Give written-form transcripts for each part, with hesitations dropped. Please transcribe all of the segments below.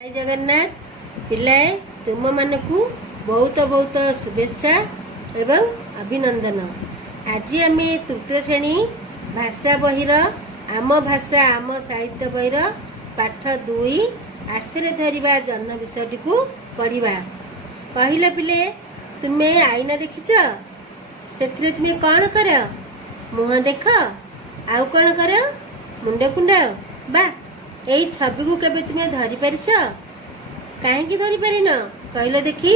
जय जगन्नाथ पिलाए तुम मानकु बहुत बहुत शुभेच्छा एवं अभिनंदन। आज आम तृतीय श्रेणी भाषा बहिर आम भाषा आम साहित्य बहिर पाठ 2 आश्रे धरिबा जन्म विषयटी को पढ़ा। कहल पिले तुम्हें आईना देखिच से तुम्हें कौन कर मुह देख आउ कौन कर मुंड कुंडा बा यही छवि को केबे तुम्हें धरी पारिछ कहीं धरी पारिन कहल देखी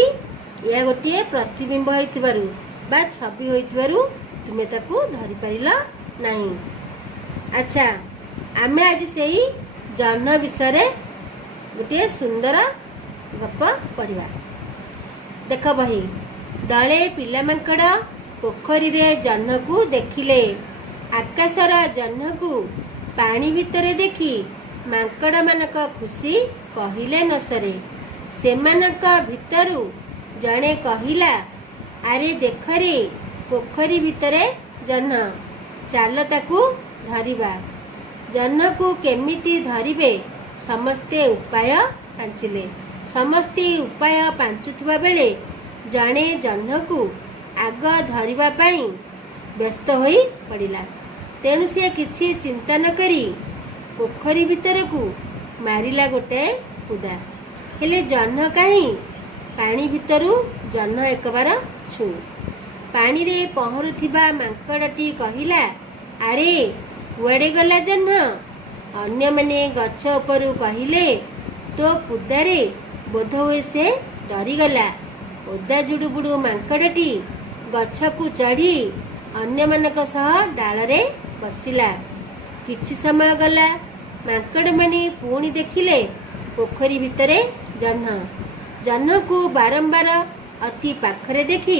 यह गोटे प्रतिबिंब होइतिबारु बा छवि होइतिबारु तुम्हें ताकू धरी पारिल नहीं। अच्छा आमे आज सेही जन्म विषय गोटे सुंदर गप पढ़ा। देख बही दले पिला मांकड़ पोखरी रे जह्न को देखिले आकाशर जह्न को पानी भितर देखी मांकड़ मानक खुशी कहिले न सरे। सेमानक भितरु जणे कहिला अरे देख रे पोखरी भितरे जह्न चाल ताकू धरिबा। जह्न को केमिति धरिबे समस्ते उपाय पांचिले। समस्ते उपाय पांचुथुबा बेले जणे जह्न को आग धरिबा पाई व्यस्त होई पड़िला। तेणु से किछि चिंता न करी पोखरी भितर को मारिला गोटे कुदा। हेले जह्न कहीं पानी भितरु जह्न एक बार छु पानी रे पहरुथिबा मांकड़टी कहिला अरे कुआडे गला जह्न। अन्य माने गछ उपरु कहिले तो कुदारे बोध हुए से डरीगला। ओदा जुडुबुडु मांकड़टी गछ को चढ़ी अन्य मानक सह डाल रे बसिला। किछि समय गला मांकड़ माने पुणी देखिले पोखरी भितरे जह्न। जह्न को बारंबार अति पाखरे देखी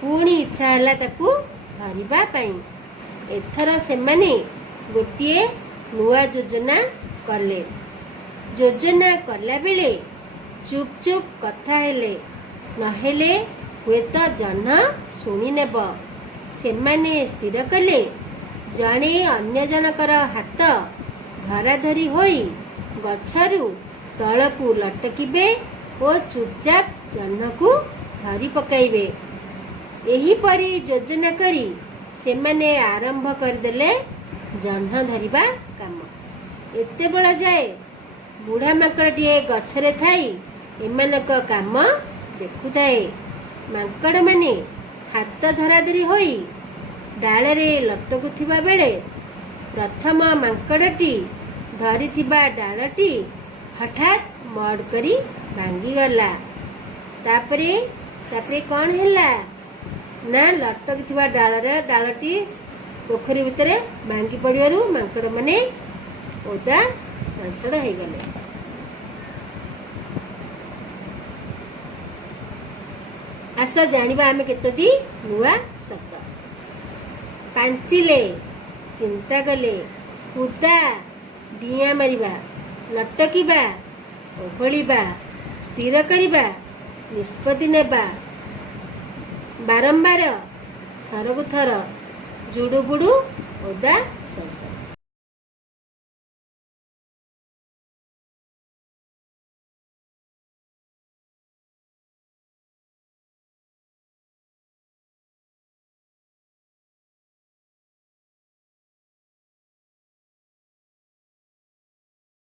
पुणी इच्छा हला ताकू धरिबा पाई। एथर सेमाने गोटिए नुआ योजना कले। योजना कला बेले चुप चुप कथा हेले नहेले हुए तो जह्न शुणी नेब। सेमाने स्थिर कले जणे अन्य जनकर हाथ धराधरी होई गछरु तलकू लटकिबे और चुपचाप जह्न को धरी पकाइबे। एही परी योजना करी सेमाने आरंभ करदेले जह्न धरिबा काम। एते बेला जाए बुढ़ा मांकड़टिए गछरे थाई एमानक काम देखुताए। मांकड़ माने हाथ धराधरी होई डाଳରେ लटकुथिबा बेले प्रथम मांकड़टी धरिथिबा डालटी हठात मड करी भांगी गला। तापरे कौन हैला ना लटकुथिबा डालटी पोखरी भितरे भांगी पड़िबारु मांकड़ माने ओदा सड़सड़ हो गले। आस जानिबा आमे केतोटी नुआ शब्द। पांचिले चिंता कले कुदा डिया मारिबा लटकिबा ओहळिबा स्थिर करिबा निष्पत्ति नेबा बारंबार थरकु थर जुडुबुडु ओदा सरसर।